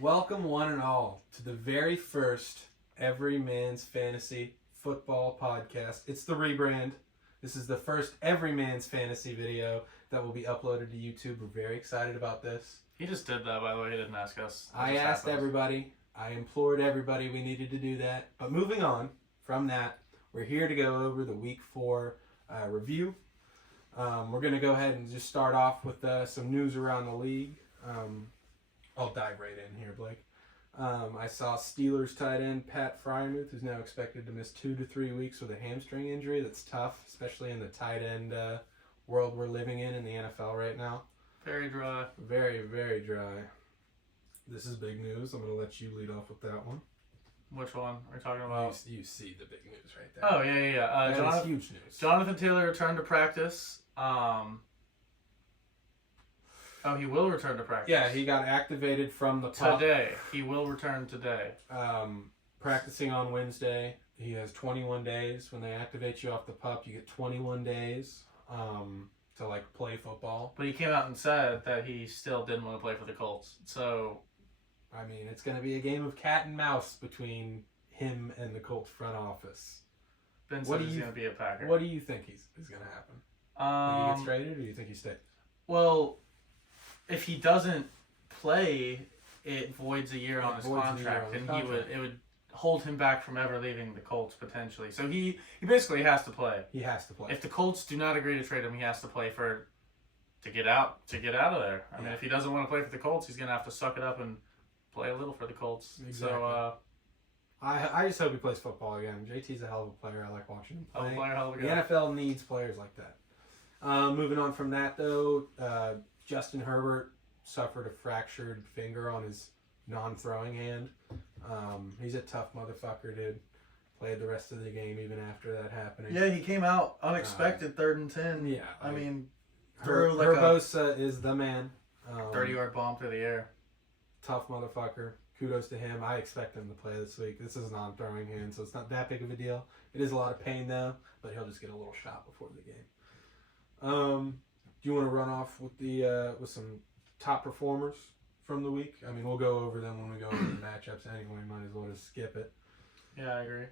Welcome one and all to the very first Every Man's Fantasy Football podcast. It's the rebrand. This is the first Every Man's Fantasy video that will be uploaded to YouTube. We're very excited about this. He just did that, by the way. He didn't ask us. I asked everybody. I implored everybody we needed to do that. But moving on from that, we're here to go over the Week 4 review. We're going to go ahead and just start off with some news around the league. I'll dive right in here, Blake. I saw Steelers tight end Pat Freiermuth, who's now expected to miss 2 to 3 weeks with a hamstring injury. That's tough, especially in the tight end world we're living in the NFL right now. Very dry. Very, very dry. This is big news. I'm going to let you lead off with that one. Which one are we talking about? You see the big news right there. Oh, yeah. That is huge news. Jonathan Taylor returned to practice. He will return to practice. Yeah, he got activated from the pup. Today. He will return today. Practicing on Wednesday. He has 21 days. When they activate you off the pup, you get 21 days to play football. But he came out and said that he still didn't want to play for the Colts. So, I mean, it's going to be a game of cat and mouse between him and the Colts front office. Ben said he's going to be a Packer. What do you think is going to happen? Think he gets traded, or do you think he stays? Well, if he doesn't play, it voids a year on his contract, and it would hold him back from ever leaving the Colts potentially. So he basically has to play. He has to play. If the Colts do not agree to trade him, he has to play to get out of there. I mean, if he doesn't want to play for the Colts, he's gonna have to suck it up and play a little for the Colts. Exactly. So I just hope he plays football again. JT's a hell of a player. I like watching him play. Hell of a the guy. NFL needs players like that. Moving on from that though, Justin Herbert suffered a fractured finger on his non-throwing hand. He's a tough motherfucker, dude. Played the rest of the game even after that happening. Yeah, he came out unexpected, 3rd and 10. Yeah. I mean, Herbosa is the man. 30-yard bomb through the air. Tough motherfucker. Kudos to him. I expect him to play this week. This is a non-throwing hand, so it's not that big of a deal. It is a lot of pain, though, but he'll just get a little shot before the game. Do you want to run off with with some top performers from the week? I mean, we'll go over them when we go over the matchups anyway. Might as well just skip it. Yeah, I agree.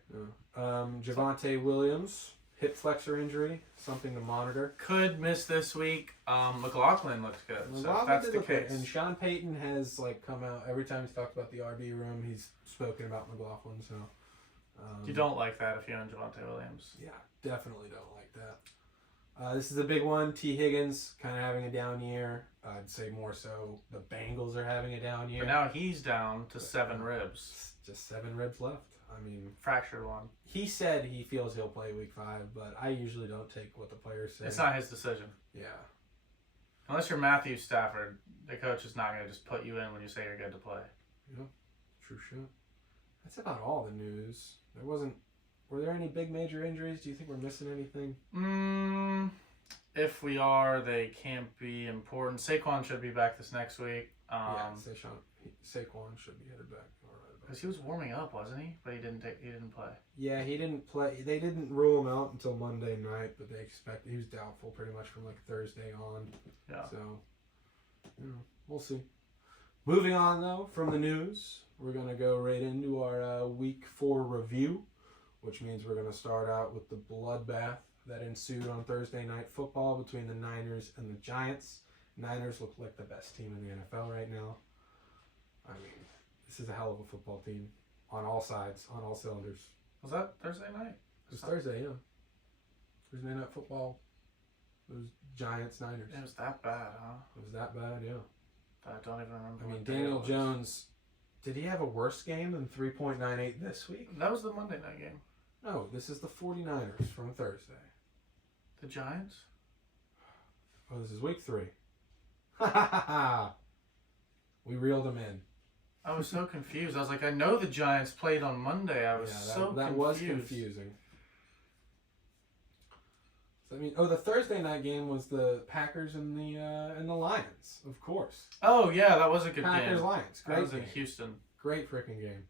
Javonte Williams, hip flexor injury, something to monitor. Could miss this week. McLaughlin looks good. So if that's the case. And Sean Payton has come out every time he's talked about the RB room. He's spoken about McLaughlin. So you don't like that if you own Javonte Williams. Yeah, definitely don't like that. This is a big one. T. Higgins kind of having a down year. I'd say more so the Bengals are having a down year. But now he's down to 7 ribs. Just 7 ribs left. I mean, fractured one. He said he feels he'll play week 5, but I usually don't take what the players say. It's not his decision. Yeah. Unless you're Matthew Stafford, the coach is not going to just put you in when you say you're good to play. Yeah, true shit. That's about all the news. Were there any big major injuries? Do you think we're missing anything? If we are, they can't be important. Saquon should be back this next week. Saquon should be headed back. Because he was warming up, wasn't he? But he didn't play. Yeah, he didn't play. They didn't rule him out until Monday night, but he was doubtful pretty much from Thursday on. Yeah. So, we'll see. Moving on though from the news, we're gonna go right into our Week 4 review, which means we're gonna start out with the bloodbath that ensued on Thursday Night Football between the Niners and the Giants. Niners look like the best team in the NFL right now. I mean, this is a hell of a football team on all sides, on all cylinders. Was that Thursday night? It was Thursday, yeah. Thursday Night Football. It was Giants-Niners. It was that bad, huh? It was that bad, yeah. I don't even remember. I mean, Daniel Jones, did he have a worse game than 3.98 this week? That was the Monday night game. No, this is the 49ers from Thursday. The Giants? Oh, this is week 3. Ha ha ha ha! We reeled them in. I was so confused. I was like, I know the Giants played on Monday. I was confused. That was confusing. So, I mean, the Thursday night game was the Packers and the Lions, of course. Oh yeah, that was a good game. Packers-Lions, great That was game. in Houston. Great freaking game.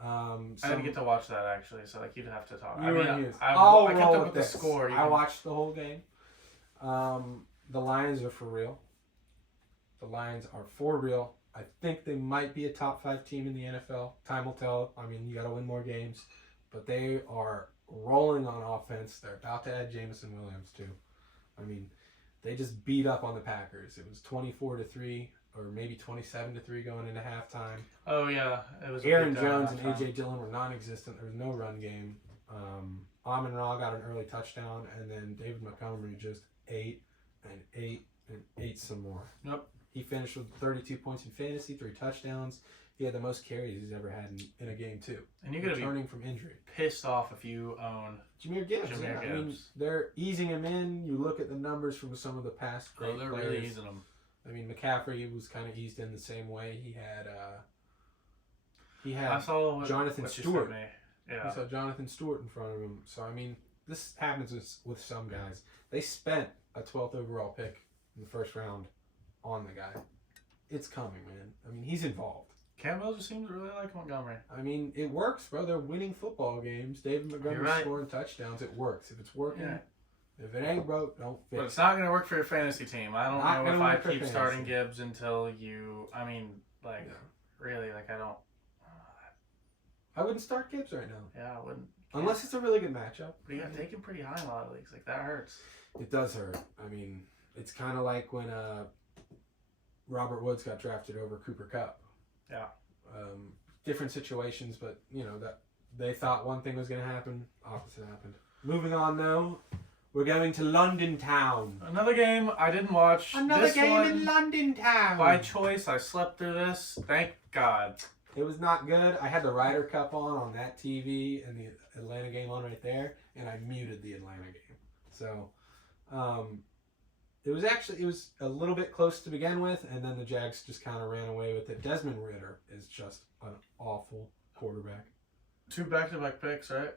I didn't get to watch that actually, so you'd have to talk. I kept up with the score. I watched the whole game. The Lions are for real. The Lions are for real. I think they might be a top 5 team in the NFL. Time will tell. I mean, you got to win more games. But they are rolling on offense. They're about to add Jameson Williams, too. I mean, they just beat up on the Packers. It was 24-3 or maybe 27-3 going into halftime. Oh, yeah. It was Aaron Jones and A.J. Dillon were non-existent. There was no run game. Amon-Ra got an early touchdown, and then David Montgomery just ate some more. Yep. He finished with 32 points in fantasy, 3 touchdowns. He had the most carries he's ever had in a game, too. And you're going to be returning from injury. Pissed off if you own Jahmyr Gibbs. I mean, they're easing him in. You look at the numbers from some of the past great they're players. really easing him. I mean, McCaffrey was kind of eased in the same way. He had Jonathan Stewart. Yeah. He saw Jonathan Stewart in front of him. So, I mean, this happens with some guys. They spent a 12th overall pick in the first round on the guy. It's coming, man. I mean, he's involved. Campbell just seems to really like Montgomery. I mean, it works, bro. They're winning football games. David Montgomery's scoring touchdowns. It works. If it's working, if it ain't broke, don't fix it. But it's not going to work for your fantasy team. I don't know if I keep starting Gibbs until you... I mean, really, I don't... I wouldn't start Gibbs right now. Yeah, I wouldn't. Unless it's a really good matchup. But you got taken pretty high in a lot of leagues. That hurts. It does hurt. I mean, it's kind of like when Robert Woods got drafted over Cooper Kupp. Yeah. Different situations, but, that they thought one thing was going to happen. Opposite happened. Moving on, though. We're going to London Town. Another game I didn't watch. Another game in London Town. By choice, I slept through this. Thank God. It was not good. I had the Ryder Cup on that TV and the Atlanta game on right there, and I muted the Atlanta game. So, it was a little bit close to begin with, and then the Jags just kind of ran away with it. Desmond Ridder is just an awful quarterback. 2 back-to-back picks, right?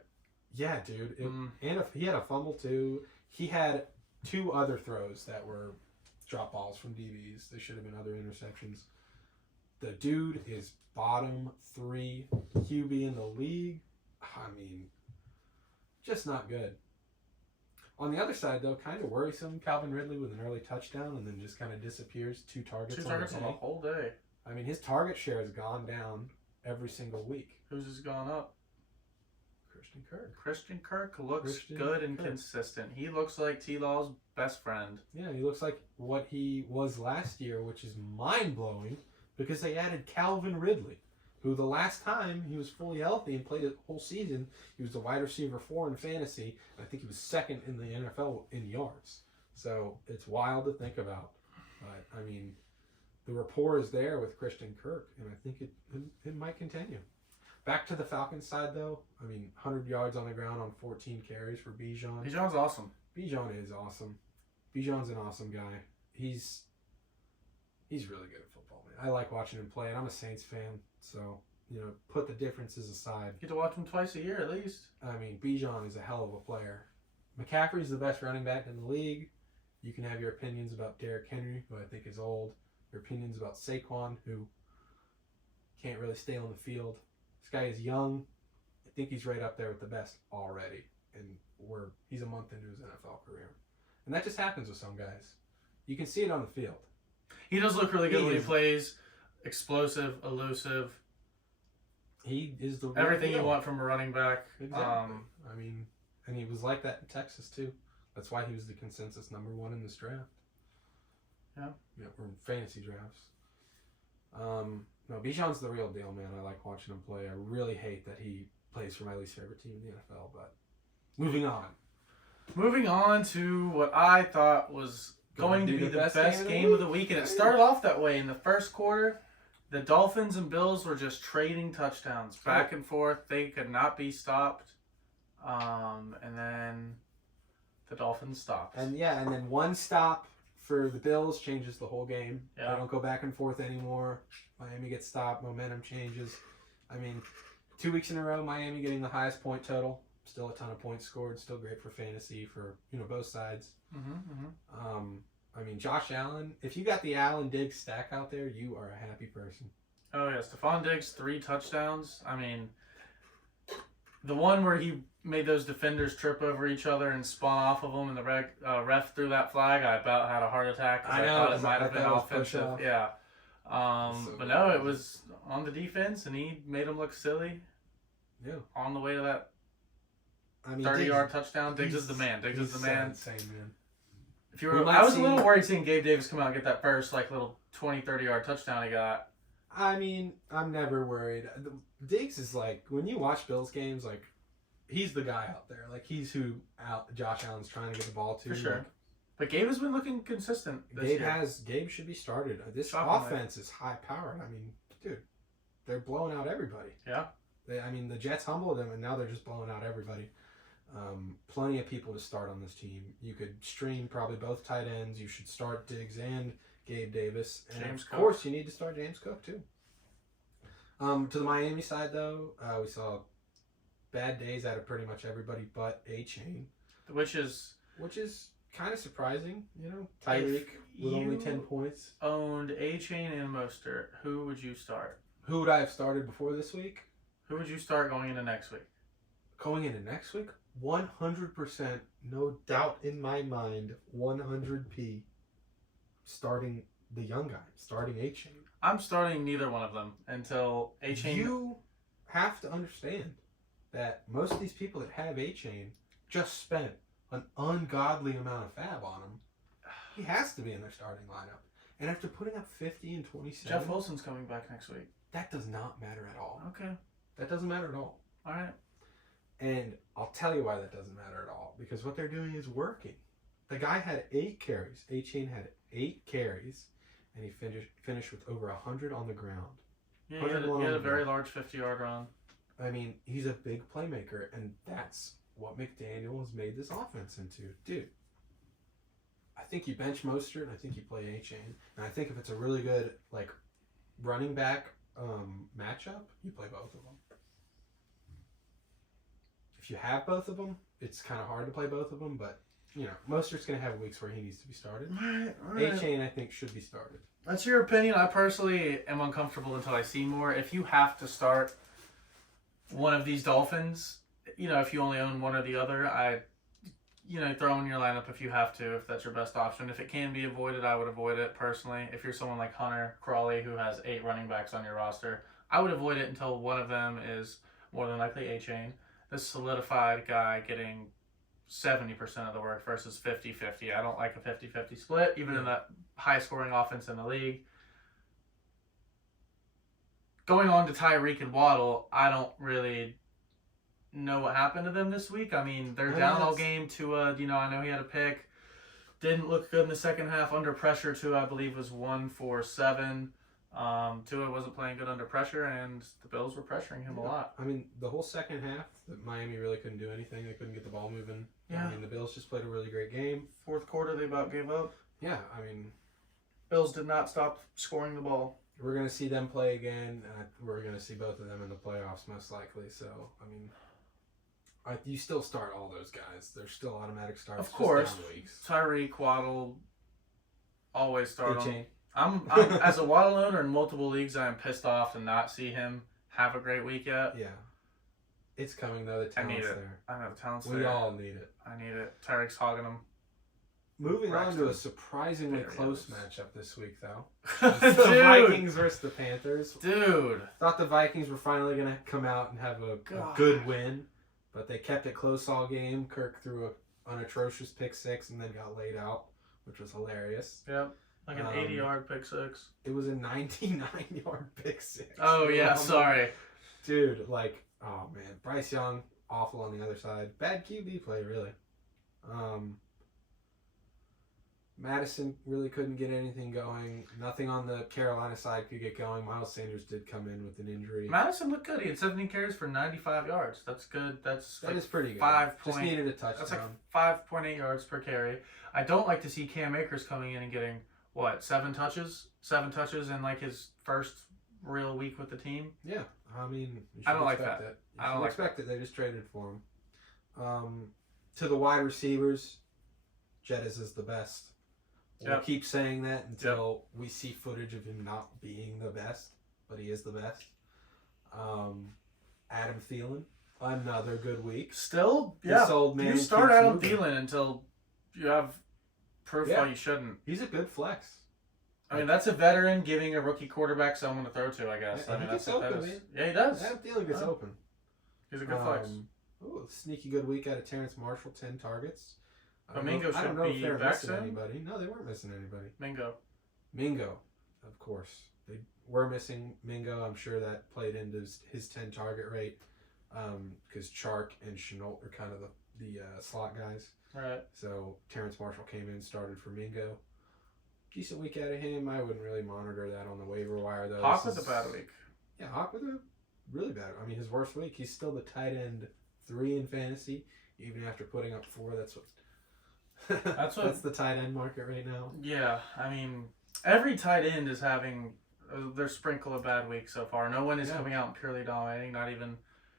Yeah, dude. And he had a fumble, too. He had 2 other throws that were drop balls from DBs. They should have been other interceptions. The dude is bottom 3 QB in the league. I mean, just not good. On the other side, though, kind of worrisome. Calvin Ridley with an early touchdown and then just kind of disappears. 2 targets on the whole day. I mean, his target share has gone down every single week. Who's has gone up? Christian Kirk looks good and consistent. He looks like T-Law's best friend. Yeah, he looks like what he was last year, which is mind-blowing because they added Calvin Ridley, who the last time he was fully healthy and played a whole season, he was the wide receiver 4 in fantasy. And I think he was 2nd in the NFL in yards. So it's wild to think about. But, I mean, the rapport is there with Christian Kirk, and I think it might continue. Back to the Falcons side, though. I mean, 100 yards on the ground on 14 carries for Bijan. Bijan's awesome. Bijan is awesome. Bijan's an awesome guy. He's really good at football, man. I like watching him play, and I'm a Saints fan, so, put the differences aside. You get to watch him twice a year at least. I mean, Bijan is a hell of a player. McCaffrey's the best running back in the league. You can have your opinions about Derrick Henry, who I think is old. Your opinions about Saquon, who can't really stay on the field. This guy is young. I think he's right up there with the best already. And he's a month into his NFL career. And that just happens with some guys. You can see it on the field. He does look really good when he plays. Explosive, elusive. He is the everything you want from a running back. Exactly. I mean, and he was like that in Texas too. That's why he was the consensus number 1 in this draft. Yeah. Yeah, or in fantasy drafts. No, Bijan's the real deal, man. I like watching him play. I really hate that he plays for my least favorite team in the NFL, but moving on. Moving on to what I thought was going to be the best game of the week, and it started off that way in the first quarter. The Dolphins and Bills were just trading touchdowns back and forth. They could not be stopped. And then the Dolphins stopped. And then one stop for the Bills changes the whole game. Yeah. They don't go back and forth anymore. Miami gets stopped. Momentum changes. I mean, 2 weeks in a row, Miami getting the highest point total. Still a ton of points scored. Still great for fantasy for both sides. I mean, Josh Allen. If you got the Allen Diggs stack out there, you are a happy person. Oh yeah, Stephon Diggs 3 touchdowns. I mean, the one where he made those defenders trip over each other and spawn off of them, and the ref threw that flag. I about had a heart attack because I thought it might have been offensive. Yeah. But no, it was on the defense, and he made him look silly. Yeah. On the way to that 30-yard touchdown. Diggs is the man. Diggs is the man. Insane, man. If you were, I was a little worried seeing Gabe Davis come out and get that first little 30-yard touchdown he got. I mean, I'm never worried. Diggs is when you watch Bills games, he's the guy out there. He's who Josh Allen's trying to get the ball to. For sure. But Gabe has been looking consistent this year. Gabe should be started. This offense is high powered. I mean, dude, they're blowing out everybody. Yeah. The Jets humbled them, and now they're just blowing out everybody. Plenty of people to start on this team. You could stream probably both tight ends. You should start Diggs and Gabe Davis. And of course, you need to start James Cook, too. To the Miami side, though, we saw bad days out of pretty much everybody but A-Chain. Which is kind of surprising, Tyreek with only 10 points. Owned A-Chain and Mostert. Who would you start? Who would I have started before this week? Who would you start going into next week? Going into next week? 100%, no doubt in my mind, 100p. Starting the young guy, starting A-Chain. I'm starting neither one of them until A-Chain... You have to understand that most of these people that have A-Chain just spent an ungodly amount of fab on him. He has to be in their starting lineup. And after putting up 50 and 27... Jeff Wilson's coming back next week. That does not matter at all. Okay. That doesn't matter at all. All right. And I'll tell you why that doesn't matter at all. Because what they're doing is working. The guy had 8 carries. A-Chain had 8 carries. And he finished with over 100 on the ground. Yeah, he had a very large 50-yard run. I mean, he's a big playmaker. And that's what McDaniel has made this offense into. Dude, I think you bench Mostert, and I think you play A-Chain. And I think if it's a really good, running back matchup, you play both of them. If you have both of them, it's kind of hard to play both of them, but, Mostert's going to have weeks where he needs to be started. All right. A-Chain, I think, should be started. That's your opinion. I personally am uncomfortable until I see more. If you have to start one of these Dolphins, if you only own one or the other, throw in your lineup if you have to, if that's your best option. If it can be avoided, I would avoid it personally. If you're someone like Hunter Crawley, who has 8 running backs on your roster, I would avoid it until one of them is more than likely A-Chain. This solidified guy getting 70% of the work versus 50-50. I don't like a 50-50 split, even in that high-scoring offense in the league. Going on to Tyreek and Waddle, I don't really know what happened to them this week. I mean, they're down all game. Tua, I know he had a pick. Didn't look good in the second half. Under pressure, Tua, I believe, was 1 for 7. Tua wasn't playing good under pressure, and the Bills were pressuring him a lot. I mean, the whole second half, Miami really couldn't do anything. They couldn't get the ball moving. Yeah. I mean, the Bills just played a really great game. Fourth quarter, they about gave up. Yeah, I mean... Bills did not stop scoring the ball. We're going to see them play again, and we're going to see both of them in the playoffs, most likely. So, I mean... you still start all those guys. They're still automatic starts. Of course. Tyreek, Waddle, always start them. I'm as a Waddle owner in multiple leagues, I am pissed off to not see him have a great week yet. Yeah. It's coming, though. The talent's there. I know the talent's there. We all need it. I need it. Tyreek's hogging him. Moving on to a surprisingly close matchup this week, though. The Vikings versus the Panthers. Dude. Thought the Vikings were finally going to come out and have a good win. But they kept it close all game. Kirk threw an atrocious pick 6 and then got laid out, which was hilarious. Yep. Like an 80-yard pick 6. It was a 99-yard pick 6. Oh, yeah. Sorry. Dude, oh, man. Bryce Young, awful on the other side. Bad QB play, really. Madison really couldn't get anything going. Nothing on the Carolina side could get going. Miles Sanders did come in with an injury. Madison looked good. He had 17 carries for 95 yards. That's good. That is pretty good. Just needed a touchdown. That's 5.8 yards per carry. I don't like to see Cam Akers coming in and getting, 7 touches? 7 touches in his first real week with the team? Yeah. I mean, I don't like that. I don't expect it. They just traded for him. To the wide receivers, Jettis is the best. We'll keep saying that until we see footage of him not being the best, but he is the best. Adam Thielen, another good week. Still, This old man you start Adam moving. Thielen until you have proof why you shouldn't. He's a good flex. I mean, that's a veteran giving a rookie quarterback someone to throw to, I guess. Yeah, I mean, he gets that's open, man. Yeah, he does. Adam Thielen gets open. He's a good flex. Ooh, sneaky good week out of Terrence Marshall, 10 targets. Mingo I don't should know if be they're back missing soon. anybody. No, they weren't missing anybody. Mingo. Of course. They were missing Mingo. I'm sure that played into his 10 target rate because Chark and Chenault are kind of the slot guys. Right. So Terrence Marshall came in, started for Mingo. Decent week out of him. I wouldn't really monitor that on the waiver wire, though. Hawk with a bad week. Yeah, Hawk with a really bad. I mean, his worst week. He's still the tight end 3 in fantasy, even after putting up 4. That's the tight end market right now. Yeah, I mean, every tight end is having their sprinkle of bad weeks so far. No one is coming out and purely dominating. Not even.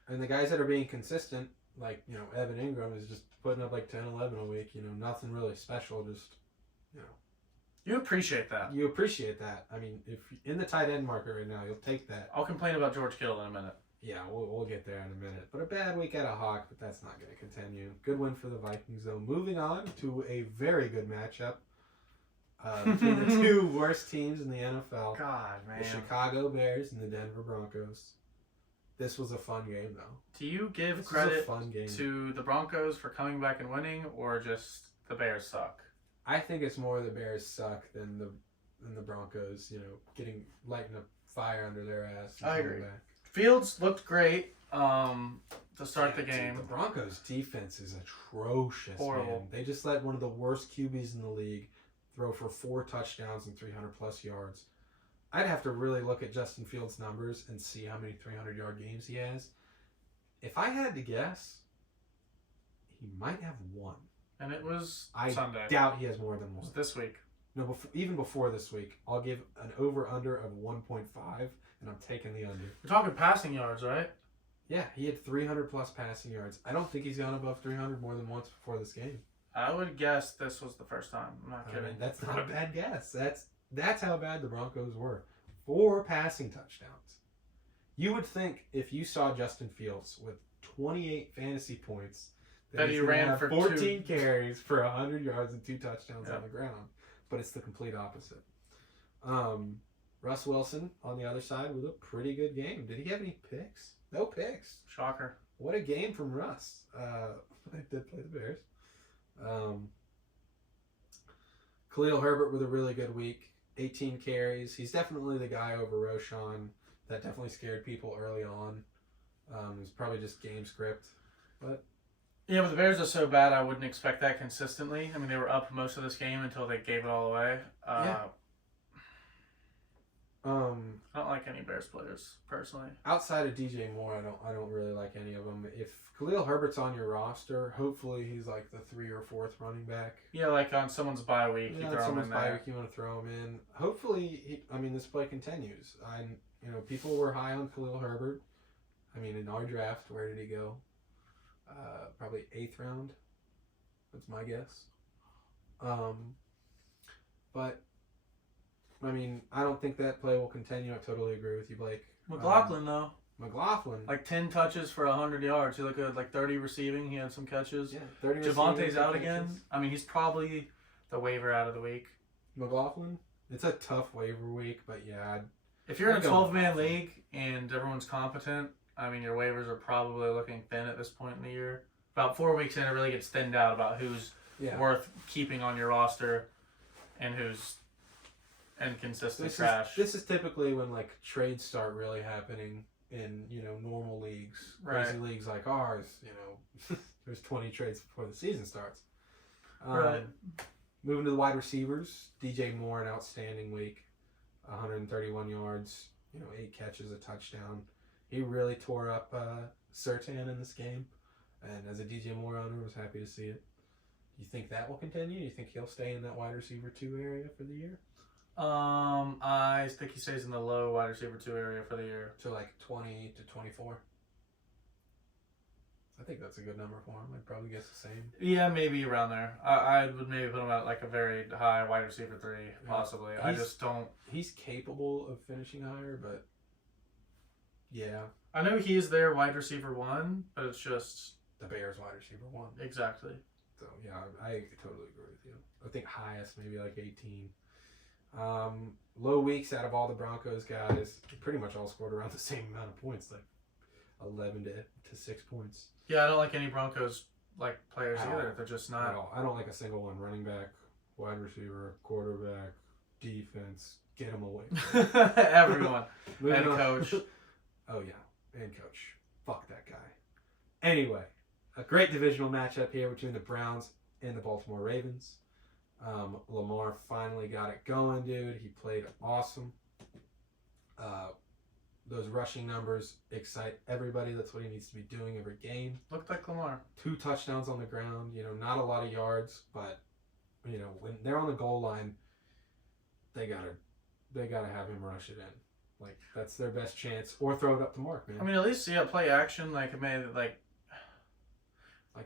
And the guys that are being consistent, like Evan Ingram, is just putting up like 10, 11 a week. Nothing really special. Just You appreciate that. You appreciate that. I mean, if in the tight end market right now, you'll take that. I'll complain about George Kittle in a minute. Yeah, we'll get there in a minute. But a bad week out of Hawk, but that's not going to continue. Good win for the Vikings, though. Moving on to a very good matchup between the 2 worst teams in the NFL. God, man. The Chicago Bears and the Denver Broncos. This was a fun game, though. Do you give credit to the Broncos for coming back and winning, or just the Bears suck? I think it's more the Bears suck than the Broncos, lighting a fire under their ass. I agree. Back. Fields looked great to start the game. The Broncos' defense is atrocious. Horrible. Man. They just let one of the worst QBs in the league throw for 4 touchdowns and 300-plus yards. I'd have to really look at Justin Fields' numbers and see how many 300-yard games he has. If I had to guess, he might have 1. And it was Sunday. I doubt he has more than 1. It was this week. No, even before this week. I'll give an over-under of 1.5, and I'm taking the under. We're talking passing yards, right? Yeah, he had 300-plus passing yards. I don't think he's gone above 300 more than once before this game. I would guess this was the first time. I'm not kidding. I mean, that's not a bad guess. That's how bad the Broncos were. 4 passing touchdowns. You would think if you saw Justin Fields with 28 fantasy points that he ran for 14 carries for 100 yards and 2 touchdowns on the ground. But it's the complete opposite. Russ Wilson on the other side with a pretty good game. Did he have any picks? No picks. Shocker. What a game from Russ. They did play the Bears. Khalil Herbert with a really good week. 18 carries. He's definitely the guy over Roschon. That definitely scared people early on. It was probably just game script. But the Bears are so bad I wouldn't expect that consistently. I mean, they were up most of this game until they gave it all away. I don't like any Bears players, personally. Outside of DJ Moore, I don't really like any of them. If Khalil Herbert's on your roster, hopefully he's like the 3rd or 4th running back. Yeah, like on someone's bye week, you throw him in there. Bye week, you want to throw him in. Hopefully, this play continues. People were high on Khalil Herbert. I mean, in our draft, where did he go? Probably 8th round. That's my guess. But I don't think that play will continue. I totally agree with you, Blake. McLaughlin, though. Like 10 touches for 100 yards. He looked good. Like 30 receiving. He had some catches. Yeah, 30 Javonte's out again. He's probably the waiver out of the week. McLaughlin? It's a tough waiver week, but yeah. If you're in a 12-man league and everyone's competent, your waivers are probably looking thin at this point in the year. About 4 weeks in, it really gets thinned out about who's worth keeping on your roster and who's inconsistent trash. This is typically when trades start really happening in normal leagues, crazy leagues like ours. There's 20 trades before the season starts. Right. Moving to the wide receivers, DJ Moore, an outstanding week, 131 yards, 8 catches, a touchdown. He really tore up Surtain in this game, and as a DJ Moore owner, I was happy to see it. You think that will continue? You think he'll stay in that wide receiver 2 area for the year? I think he stays in the low wide receiver 2 area for the year. So 20 to 24. I think that's a good number for him. I'd probably guess the same. Yeah, maybe around there. I would maybe put him at a very high wide receiver 3, possibly. I just don't. He's capable of finishing higher, but yeah. I know he's their wide receiver 1, but it's just the Bears wide receiver 1. Exactly. So yeah, I totally agree with you. I think highest maybe 18. Low weeks out of all the Broncos guys, pretty much all scored around the same amount of points, like 11 to 6 points. Yeah, I don't like any Broncos players either. They're just not. At all. I don't like a single one. Running back, wide receiver, quarterback, defense. Get them away. Everyone. And coach. Oh yeah, and coach. Fuck that guy. Anyway, a great divisional matchup here between the Browns and the Baltimore Ravens. Lamar finally got it going, dude. He played awesome. Those rushing numbers excite everybody. That's what he needs to be doing every game. Looked like Lamar. 2 touchdowns on the ground. Not a lot of yards, but when they're on the goal line, they gotta have him rush it in. Like that's their best chance, or throw it up to Mark, man. I mean, at least play action. Like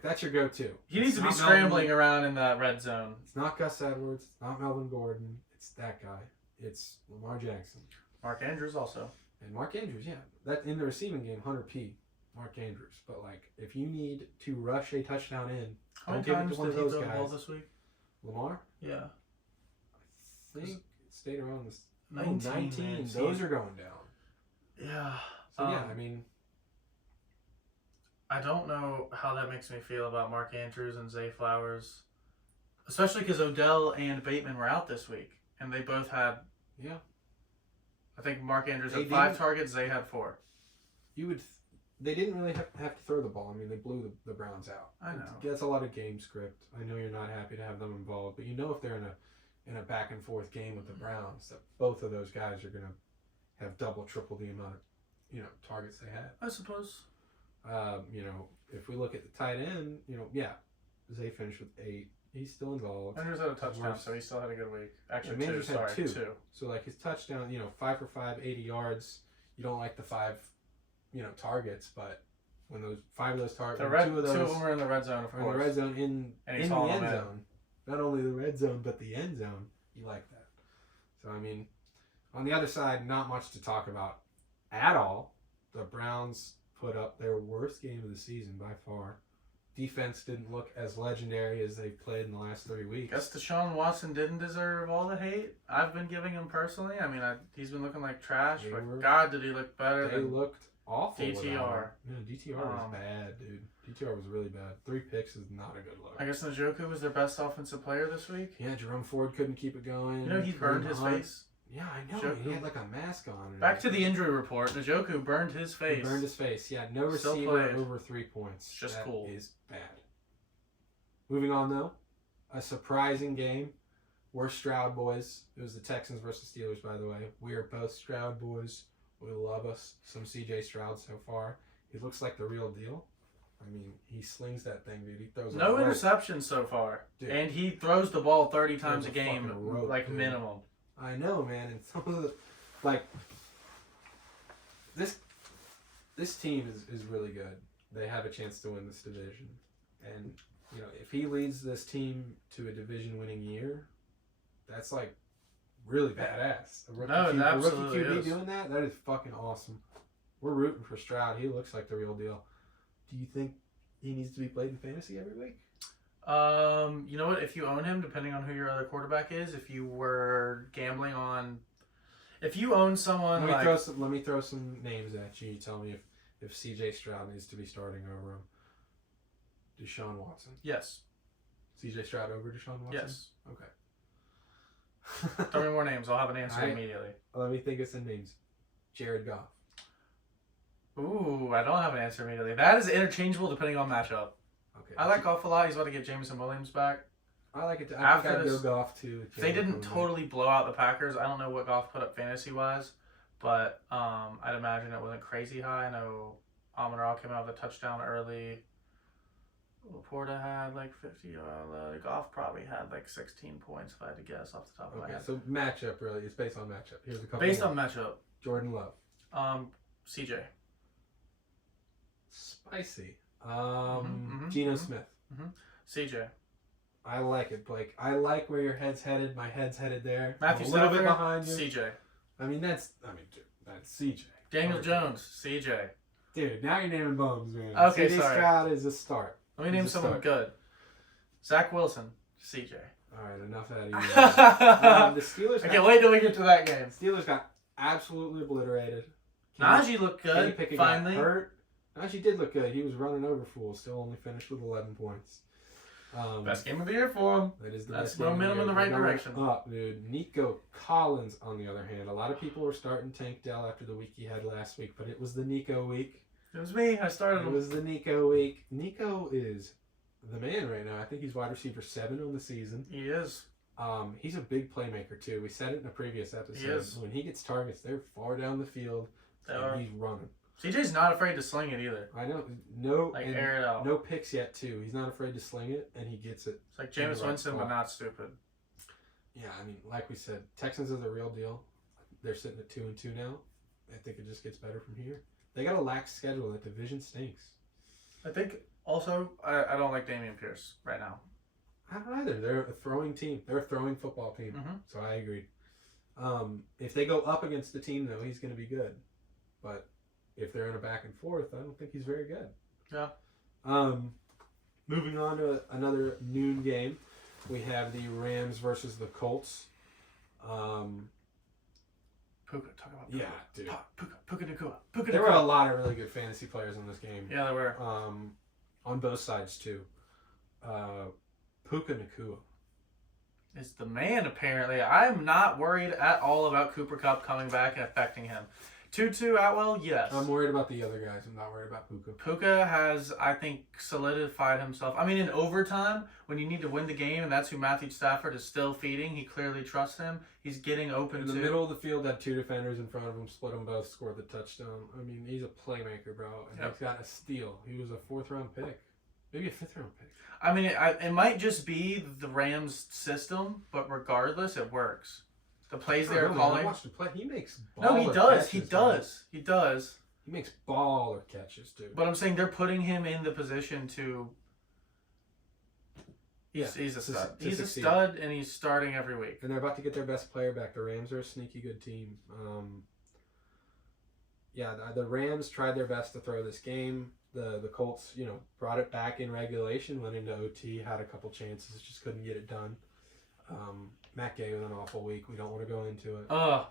that's your go-to. He needs to be scrambling around in that red zone. It's not Gus Edwards. It's not Melvin Gordon. It's that guy. It's Lamar Jackson. Mark Andrews also. And Mark Andrews, yeah. That in the receiving game, 100p. Mark Andrews. But if you need to rush a touchdown in, how many times did he throw the ball this week? Lamar? Yeah. I think it stayed around this 19. Those are going down. Yeah. So yeah, I mean, I don't know how that makes me feel about Mark Andrews and Zay Flowers, especially because Odell and Bateman were out this week, and they both had. Yeah. I think Mark Andrews had 5 targets. Zay had 4. They didn't really have to throw the ball. I mean, they blew the Browns out. I know. That's a lot of game script. I know you're not happy to have them involved, but if they're in a back and forth game with the Browns, that both of those guys are gonna have double, triple the amount of targets they had. I suppose. If we look at the tight end, Zay finished with 8. He's still involved. Andrews had a touchdown, so he still had a good week. Actually, Andrews 2. had Sorry, 2. 2. So his touchdown, 5 for 5, 80 yards. You don't like the 5, targets, but when those 5 of those targets, 2 of them were in the red zone, of course. In the red zone, in the end zone. Not only the red zone, but the end zone. You like that. So I mean, on the other side, not much to talk about at all. The Browns put up their worst game of the season by far. Defense didn't look as legendary as they've played in the last 3 weeks. Guess Deshaun Watson didn't deserve all the hate I've been giving him personally. I mean, he's been looking like trash, but God, did he look better They looked awful. DTR. DTR was bad, dude. DTR was really bad. 3 picks is not a good look. I guess Njoku was their best offensive player this week. Yeah, Jerome Ford couldn't keep it going. He burned his face. Yeah, I know. Njoku. He had like a mask on. Back to the injury report. Njoku burned his face. He burned his face. Yeah, no receiver over 3 points. Just cool. That is bad. Moving on, though. A surprising game. We're Stroud boys. It was the Texans versus Steelers, by the way. We are both Stroud boys. We love us some C.J. Stroud so far. He looks like the real deal. I mean, he slings that thing, dude. He throws no interceptions so far. Dude. And he throws the ball 30 times a game, rope, minimum. I know, man. And some of the, this team is really good. They have a chance to win this division. And, if he leads this team to a division-winning year, that's, really badass. A rookie QB doing that is fucking awesome. We're rooting for Stroud. He looks like the real deal. Do you think he needs to be played in fantasy every week? You know what? If you own him, depending on who your other quarterback is, if you were gambling on, if you own someone, let me throw some names at you. You tell me if C.J. Stroud needs to be starting over him. Deshaun Watson. Yes. C.J. Stroud over Deshaun Watson. Yes. Okay. Tell me more names. I'll have an answer immediately. Let me think of some names. Jared Goff. Ooh, I don't have an answer immediately. That is interchangeable depending on matchup. Okay. I like Goff a lot. He's about to get Jameson Williams back. I like it. I think I'd go Goff too. If they didn't totally blow out the Packers, I don't know what Goff put up fantasy wise, but I'd imagine it wasn't crazy high. I know Amon-Ra came out with a touchdown early. Laporta had 50. Goff probably had 16 points if I had to guess off the top of my head. So matchup really. It's based on matchup. Here's a couple. Based on matchup. Jordan Love. CJ. Spicy. Geno Smith. CJ. I like it, Blake. I like where your head's headed. My head's headed there. Matthew a little bit Stafford, behind you. CJ. That's CJ. Daniel Jones, CJ. Dude, now you're naming bums, man. Okay, CJ sorry. Stroud is a start. Let me name someone good. Zach Wilson, CJ. All right, enough out of you. The Steelers. I can't wait till we get to that game. Steelers got absolutely obliterated. Najee looked good. Finally, got hurt. Najee did look good. He was running over fools. Still only finished with 11 points. Best game of the year for him. That's momentum in the right direction. Up, dude. Nico Collins, on the other hand, a lot of people were starting Tank Dell after the week he had last week, but it was the Nico week. It was me. I started him. It was the Nico week. Nico is the man right now. I think he's wide receiver 7 on the season. He is. He's a big playmaker too. We said it in a previous episode. He is. When he gets targets, they're far down the field, and he's running. CJ's not afraid to sling it either. I know. No, air it out. No picks yet too. He's not afraid to sling it, and he gets it. It's like Jameis Winston, but not stupid. Yeah, I mean, like we said, Texans are the real deal. They're sitting at 2-2 now. I think it just gets better from here. They got a lax schedule. That division stinks. I think also I don't like Dameon Pierce right now. I don't either. They're a throwing team. They're a throwing football team. Mm-hmm. So I agree. If they go up against the team, though, he's going to be good. But if they're in a back and forth, I don't think he's very good. Yeah. Moving on to another noon game, we have the Rams versus the Colts. Puka, talk about Puka. Yeah, dude. Puka Nacua. There were a lot of really good fantasy players in this game. Yeah, there were. On both sides, too. Puka Nacua is the man, apparently. I'm not worried at all about Cooper Kupp coming back and affecting him. Tutu Atwell, yes. I'm worried about the other guys. I'm not worried about Puka. Puka has, I think, solidified himself. I mean, in overtime, when you need to win the game, and that's who Matthew Stafford is still feeding, he clearly trusts him. He's getting open in the middle of the field, had 2 defenders in front of him, split them both, scored the touchdown. I mean, he's a playmaker, bro. And he's got a steal. He was a 4th-round pick. Maybe a 5th-round pick. I mean, it might just be the Rams' system, but regardless, it works. The plays they're calling. I watched him play. He makes baller No, he does. Catches, he does. Man. He does. He makes baller catches, dude. But I'm saying they're putting him in the position to. He's a stud. He's a stud, and he's starting every week. And they're about to get their best player back. The Rams are a sneaky good team. The Rams tried their best to throw this game. The Colts, brought it back in regulation, went into OT, had a couple chances, just couldn't get it done. Matt Gay with an awful week. We don't want to go into it. That's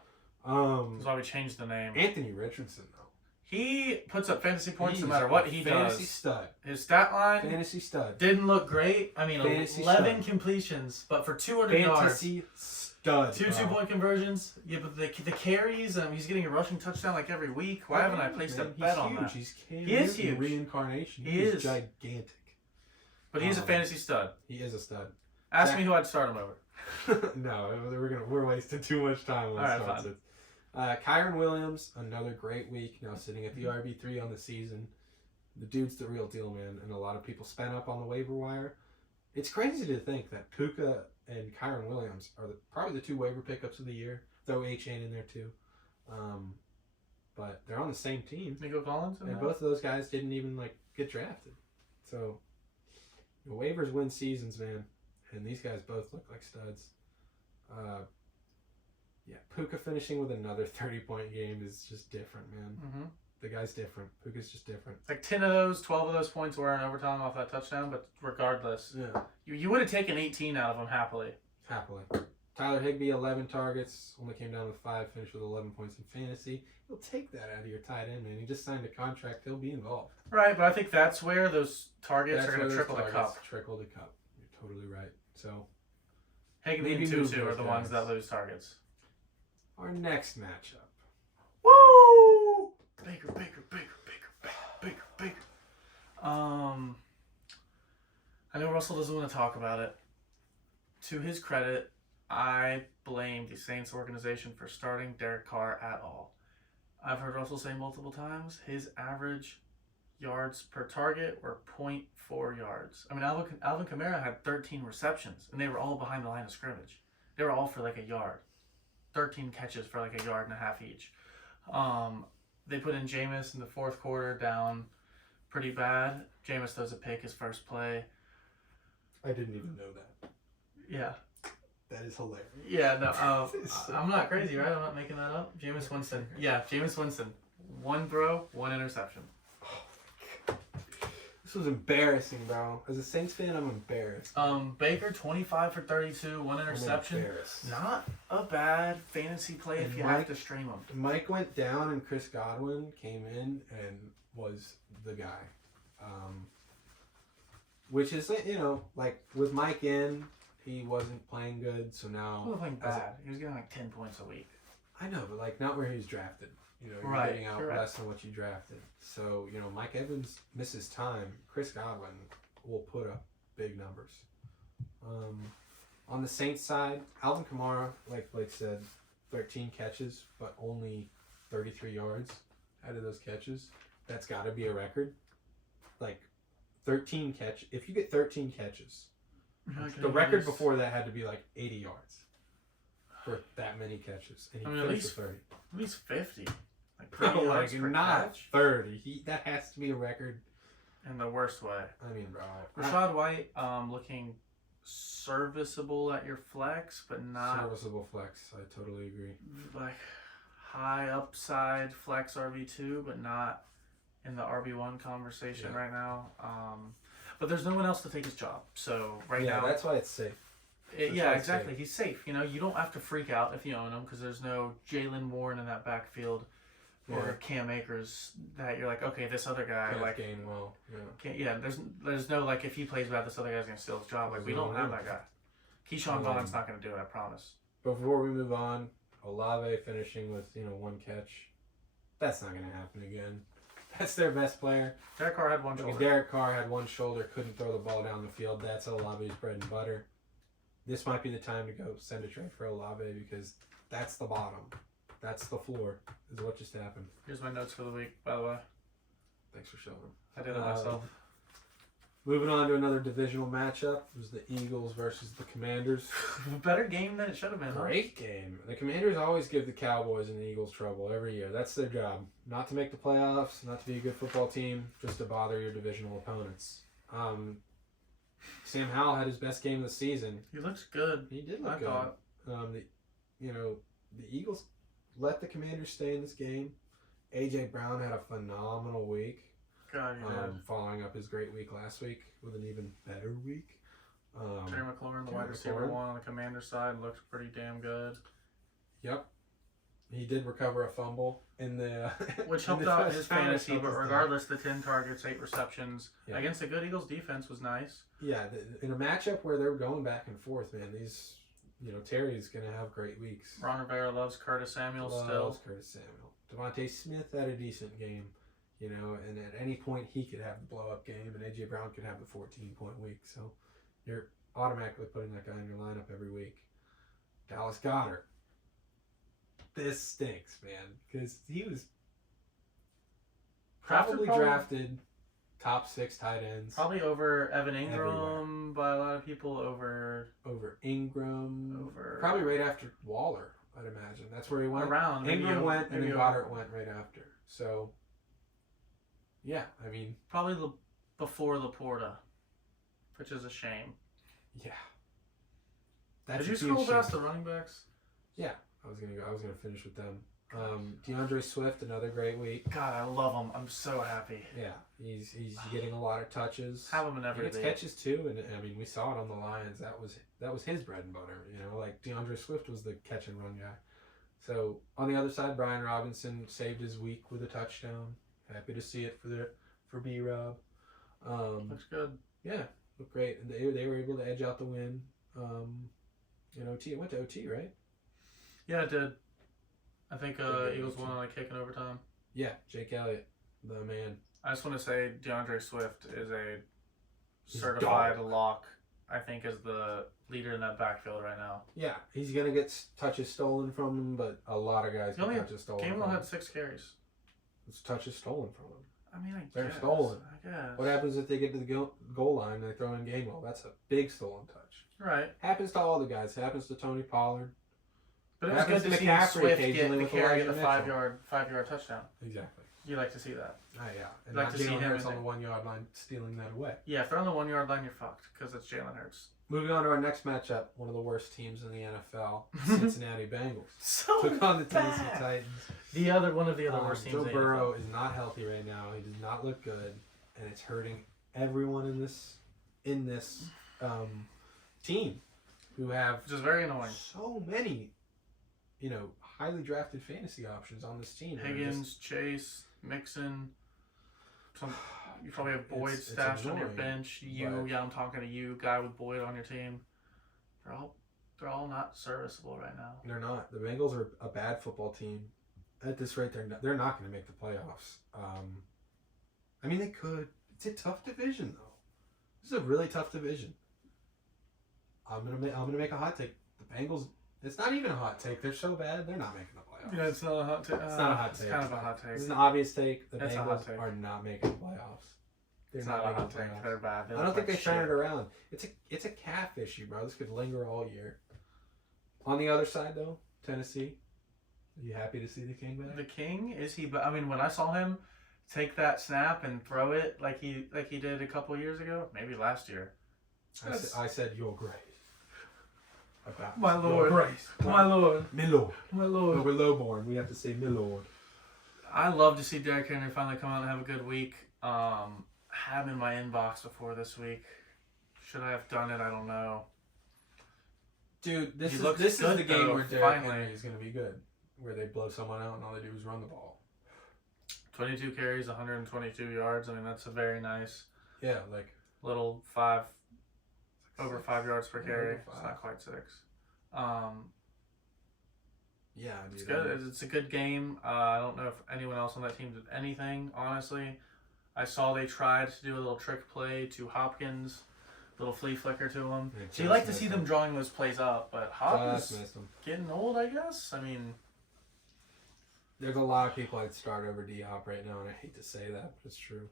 why we changed the name. Anthony Richardson, though. He puts up fantasy points no matter what he does. Fantasy stud. His stat line. Fantasy stud. Didn't look great. I mean, fantasy 11 completions, but for 200 yards. Fantasy stud. 2 2-point conversions. Yeah, but the carries, he's getting a rushing touchdown like every week. Why haven't I placed a bet on that? He is huge. Reincarnation. He is gigantic. But he's a fantasy stud. He is a stud. Ask me who I'd start him over. No, we're wasting too much time on this. Kyron Williams, another great week. Now sitting at the RB3 on the season. The dude's the real deal, man. And a lot of people spent up on the waiver wire. It's crazy to think that Puka and Kyron Williams are probably the 2 waiver pickups of the year. Throw A-Chain in there too. But they're on the same team. Nico Collins? And both of those guys didn't even get drafted. So the waivers win seasons, man. And these guys both look like studs. Puka finishing with another 30-point game is just different, man. Mm-hmm. The guy's different. Puka's just different. 10 of those, 12 of those points were in overtime off that touchdown, but regardless. Yeah. You would have taken 18 out of them happily. Tyler Higbee, 11 targets. Only came down with 5, finished with 11 points in fantasy. You'll take that out of your tight end, man. He just signed a contract. He'll be involved. Right, but I think that's where those targets are going to trickle the cup. Trickle the cup. You're totally right. So, Higbee and Tutu are the ones that lose targets. Our next matchup. Woo! Baker. I know Russell doesn't want to talk about it. To his credit, I blame the Saints organization for starting Derek Carr at all. I've heard Russell say multiple times his average yards per target were 0.4 yards. I mean, Alvin Kamara had 13 receptions, and they were all behind the line of scrimmage. They were all for a yard. 13 catches for a yard and a half each. They put in Jameis in the 4th quarter down pretty bad. Jameis throws a pick his first play. I didn't even know that. Yeah. That is hilarious. Yeah, no, I'm not crazy, right? I'm not making that up. Jameis Winston. Yeah, Jameis Winston. 1 throw, 1 interception. This was embarrassing, bro. As a Saints fan, I'm embarrassed. Baker 25 for 32, 1 interception. Not a bad fantasy play if you have to stream him. Mike went down and Chris Godwin came in and was the guy. Which is, like with Mike in, he wasn't playing good, so now... He wasn't playing bad. He was getting like 10 points a week. I know, but like not where he was drafted. You're getting out less than what you drafted. So, Mike Evans misses time. Chris Godwin will put up big numbers. On the Saints side, Alvin Kamara, like Blake said, 13 catches, but only 33 yards out of those catches. That's got to be a record. Like, 13 catch. If you get 13 catches, the record before that had to be like 80 yards for that many catches. And he finished with 30. At least 50. Like not catch. 30. That has to be a record. In the worst way. I mean, bro. Rachaad White looking serviceable at your flex, but not... Serviceable flex. I totally agree. Like, high upside flex RB2, but not in the RB1 conversation right now. But there's no one else to take his job. So, now... Yeah, that's why it's safe. Exactly. Safe. He's safe. You don't have to freak out if you own him because there's no Jaylen Warren in that backfield or Cam Akers that you're like, okay, this other guy game well. There's no like if he plays bad, this other guy's gonna steal his job. Like we don't have that guy. Keyshawn Vaughn's not gonna do it. I promise. Before we move on, Olave finishing with 1 catch. That's not gonna happen again. That's their best player. Derek Carr had one shoulder. Derek Carr had one shoulder, couldn't throw the ball down the field. That's Olave's bread and butter. This might be the time to go send a trade for Olave because that's the bottom. That's the floor, is what just happened. Here's my notes for the week, by the way. Thanks for showing them. I did it myself. Moving on to another divisional matchup. It was the Eagles versus the Commanders. Better game than it should have been. Great game. The Commanders always give the Cowboys and the Eagles trouble every year. That's their job. Not to make the playoffs, not to be a good football team, just to bother your divisional opponents. Sam Howell had his best game of the season. He looks good. He did look good. The Eagles let the Commanders stay in this game. A.J. Brown had a phenomenal week. God, he did. Following up his great week last week with an even better week. Terry McLaurin, the wide receiver one on the Commanders side, looks pretty damn good. Yep. He did recover a fumble in the which helped out his fantasy, but regardless, the 10 targets, 8 receptions against a good Eagles defense was nice. Yeah, in a matchup where they're going back and forth, man, these, Terry's going to have great weeks. Ron Rivera loves Curtis Samuel still. Curtis Samuel. Devontae Smith had a decent game, and at any point he could have the blow-up game, and A.J. Brown could have the 14-point week. So you're automatically putting that guy in your lineup every week. Dallas Goedert. This stinks, man, because he was probably drafted top 6 tight ends. Probably over Evan Ingram by a lot of people. Over Ingram. Probably right after Waller, I'd imagine. That's where he went. Ingram went, and then Goddard went right after. So, yeah, I mean. Probably before Laporta, which is a shame. Yeah. Did you scroll past the running backs? Yeah. I was gonna finish with them. DeAndre Swift, another great week. God, I love him. I'm so happy. Yeah, he's getting a lot of touches. Have him in every league. Catches too, and I mean we saw it on the Lions. That was his bread and butter. Like DeAndre Swift was the catch and run guy. So on the other side, Brian Robinson saved his week with a touchdown. Happy to see it for B-Rob. Looks good. Yeah, looked great. And they were able to edge out the win. OT. It went to OT, right? Yeah, it did. I think Eagles won on a kick in overtime. Yeah, Jake Elliott, the man. I just want to say DeAndre Swift is a certified lock. I think is the leader in that backfield right now. Yeah, he's gonna get touches stolen from him, but a lot of guys get touches stolen. Gainwell had 6 carries. It's touches stolen from him. I mean, they're stolen. I guess. What happens if they get to the goal line and they throw in Gainwell? That's a big stolen touch. Right. Happens to all the guys. Happens to Tony Pollard. But it's good to see Swift get the carry and the 5-yard touchdown. Exactly. You like to see that. Yeah. And like to see him on the 1 yard line stealing that away. Yeah, if they're on the 1 yard line, you're fucked because it's Jalen Hurts. Moving on to our next matchup, one of the worst teams in the NFL, Cincinnati Bengals. Took on the Tennessee Titans. One of the other worst teams. Joe Burrow is not healthy right now. He does not look good, and it's hurting everyone in this team who have which is very annoying. So many, highly drafted fantasy options on this team. Higgins, Chase, Mixon. You probably have Boyd stashed on your bench. I'm talking to you, guy with Boyd on your team. They're all not serviceable right now. They're not. The Bengals are a bad football team. At this rate, they're not going to make the playoffs. They could. It's a tough division, though. This is a really tough division. I'm gonna make a hot take. The Bengals. It's not even a hot take. They're so bad. They're not making the playoffs. Yeah, it's not a hot take. It's not a hot take. It's kind of a hot take. It's an obvious take. The It's Bengals are not making the playoffs. They're It's not not a making hot the take. playoffs. They're bad. I don't think they turn it around. It's a calf issue, bro. This could linger all year. On the other side, though, Tennessee. Are you happy to see the King back? The King, is he? But when I saw him take that snap and throw it like he did a couple years ago, maybe last year. I said your grace. About my Lord, your grace. My Lord, my Lord, my Lord. No, we're lowborn. We have to say my Lord. I love to see Derrick Henry finally come out and have a good week. Had him in my inbox before this week. Should I have done it? I don't know. Dude, this is the game though, where Derrick Henry is going to be good. Where they blow someone out and all they do is run the ball. 22 carries, 122 yards. That's a very nice. Yeah, little over 5 yards per carry. It's not quite 6. Yeah, dude, it's good. It's a good game. I don't know if anyone else on that team did anything. Honestly, I saw they tried to do a little trick play to Hopkins, little flea flicker to him. So you like to see them drawing those plays up, but Hopkins getting old, I guess. There's a lot of people I'd start over D-Hop right now, and I hate to say that, but it's true.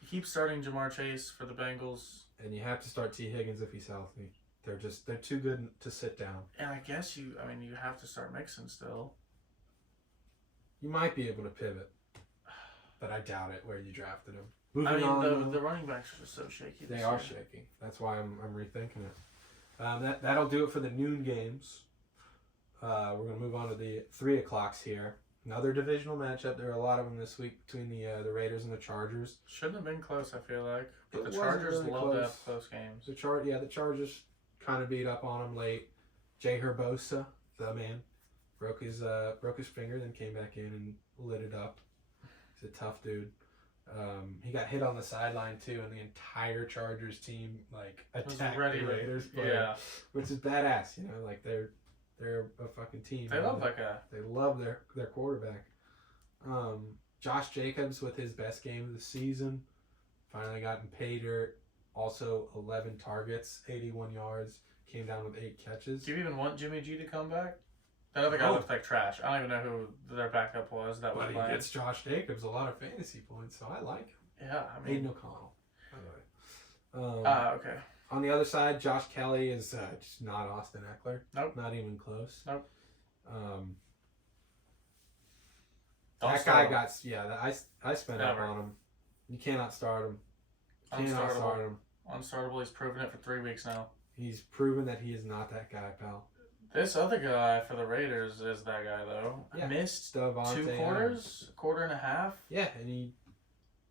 You keep starting Jamar Chase for the Bengals. And you have to start T. Higgins if he's healthy. They're too good to sit down. And I guess you have to start Mixon still. You might be able to pivot, but I doubt it where you drafted him. The running backs are just so shaky. They are shaky. That's why I'm rethinking it. That'll do it for the noon games. We're going to move on to the 3 o'clocks here. Another divisional matchup. There are a lot of them this week between the Raiders and the Chargers. Shouldn't have been close, I feel like. But the Chargers really love to have close games. The Chargers kind of beat up on them late. Jay Herbosa, the man, broke his finger, then came back in and lit it up. He's a tough dude. He got hit on the sideline too, and the entire Chargers team attacked the Raiders player, which is badass. They're a fucking team. They love that guy. They love their quarterback. Josh Jacobs with his best game of the season. Finally gotten pay dirt. Also 11 targets, 81 yards. Came down with 8 catches. Do you even want Jimmy G to come back? That other guy looked like trash. I don't even know who their backup was. But he gets Josh Jacobs a lot of fantasy points, so I like him. Yeah, Aiden O'Connell, by the way. Okay. On the other side, Josh Kelly is just not Austin Eckler. Nope. Not even close. Nope. That guy got... Yeah, I spent up on him. You cannot start him. Unstartable. He's proven it for 3 weeks now. He's proven that he is not that guy, pal. This other guy for the Raiders is that guy, though. Yeah. Missed Davante 2 quarters, a quarter and a half. Yeah, and he...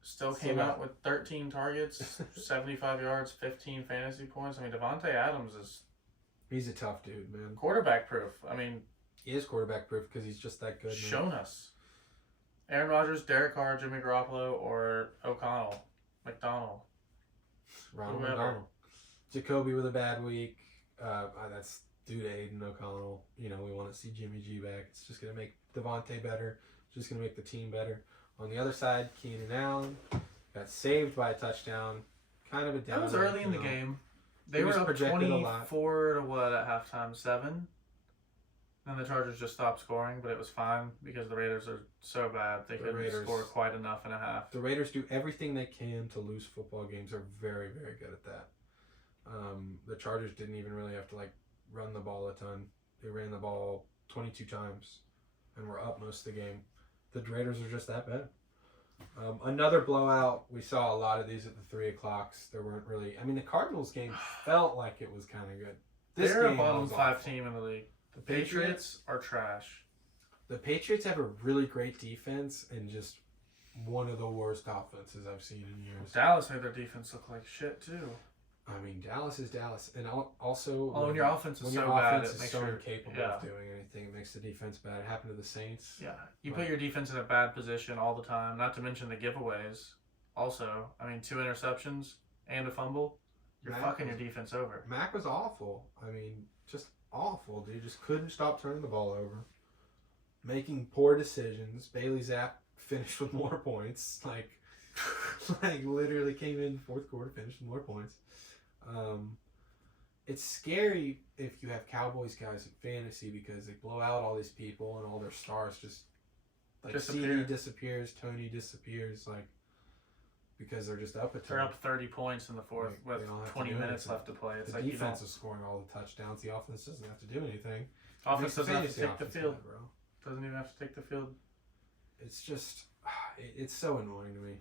Still came out with 13 targets, 75 yards, 15 fantasy points. Davante Adams is... He's a tough dude, man. Quarterback proof. He is quarterback proof because he's just that good, man. Shown us. Aaron Rodgers, Derek Carr, Jimmy Garoppolo, or O'Connell. McDonald. Ronald McDonald. Jacoby with a bad week. That's due to Aiden O'Connell. We want to see Jimmy G back. It's just going to make Devontae better. It's just going to make the team better. On the other side, Keenan Allen got saved by a touchdown. Kind of a down. That was early in the game. They were up 24 to what at halftime? 7? And the Chargers just stopped scoring, but it was fine because the Raiders are so bad they couldn't score quite enough in a half. The Raiders do everything they can to lose football games. They're very, very good at that. The Chargers didn't even really have to run the ball a ton. They ran the ball 22 times and were up most of the game. The Raiders are just that bad. Another blowout. We saw a lot of these at the 3 o'clocks. There weren't really... the Cardinals game felt like it was kind of good. They're a bottom 5 team in the league. The Patriots are trash. The Patriots have a really great defense and just one of the worst offenses I've seen in years. Dallas made their defense look like shit too. I mean, Dallas is Dallas, and also when your offense is so bad, it makes you incapable of doing anything. It makes the defense bad. It happened to the Saints. Yeah, you put your defense in a bad position all the time. Not to mention the giveaways. Also, I mean, 2 interceptions and a fumble. You're fucking your defense over. Mac was awful. I mean, just awful, dude. Just couldn't stop turning the ball over, making poor decisions. Bailey Zapp finished with more points. Like literally came in fourth quarter, finished with more points. It's scary if you have Cowboys guys in fantasy because they blow out all these people and all their stars just like CD disappears, Tony disappears, like because they're just up a ton. They're up 30 points in the fourth with 20 minutes left to play. It's the defense is scoring all the touchdowns. The offense doesn't have to do anything. Offense doesn't have to take the field, bro. Doesn't even have to take the field. It's just, it's so annoying to me.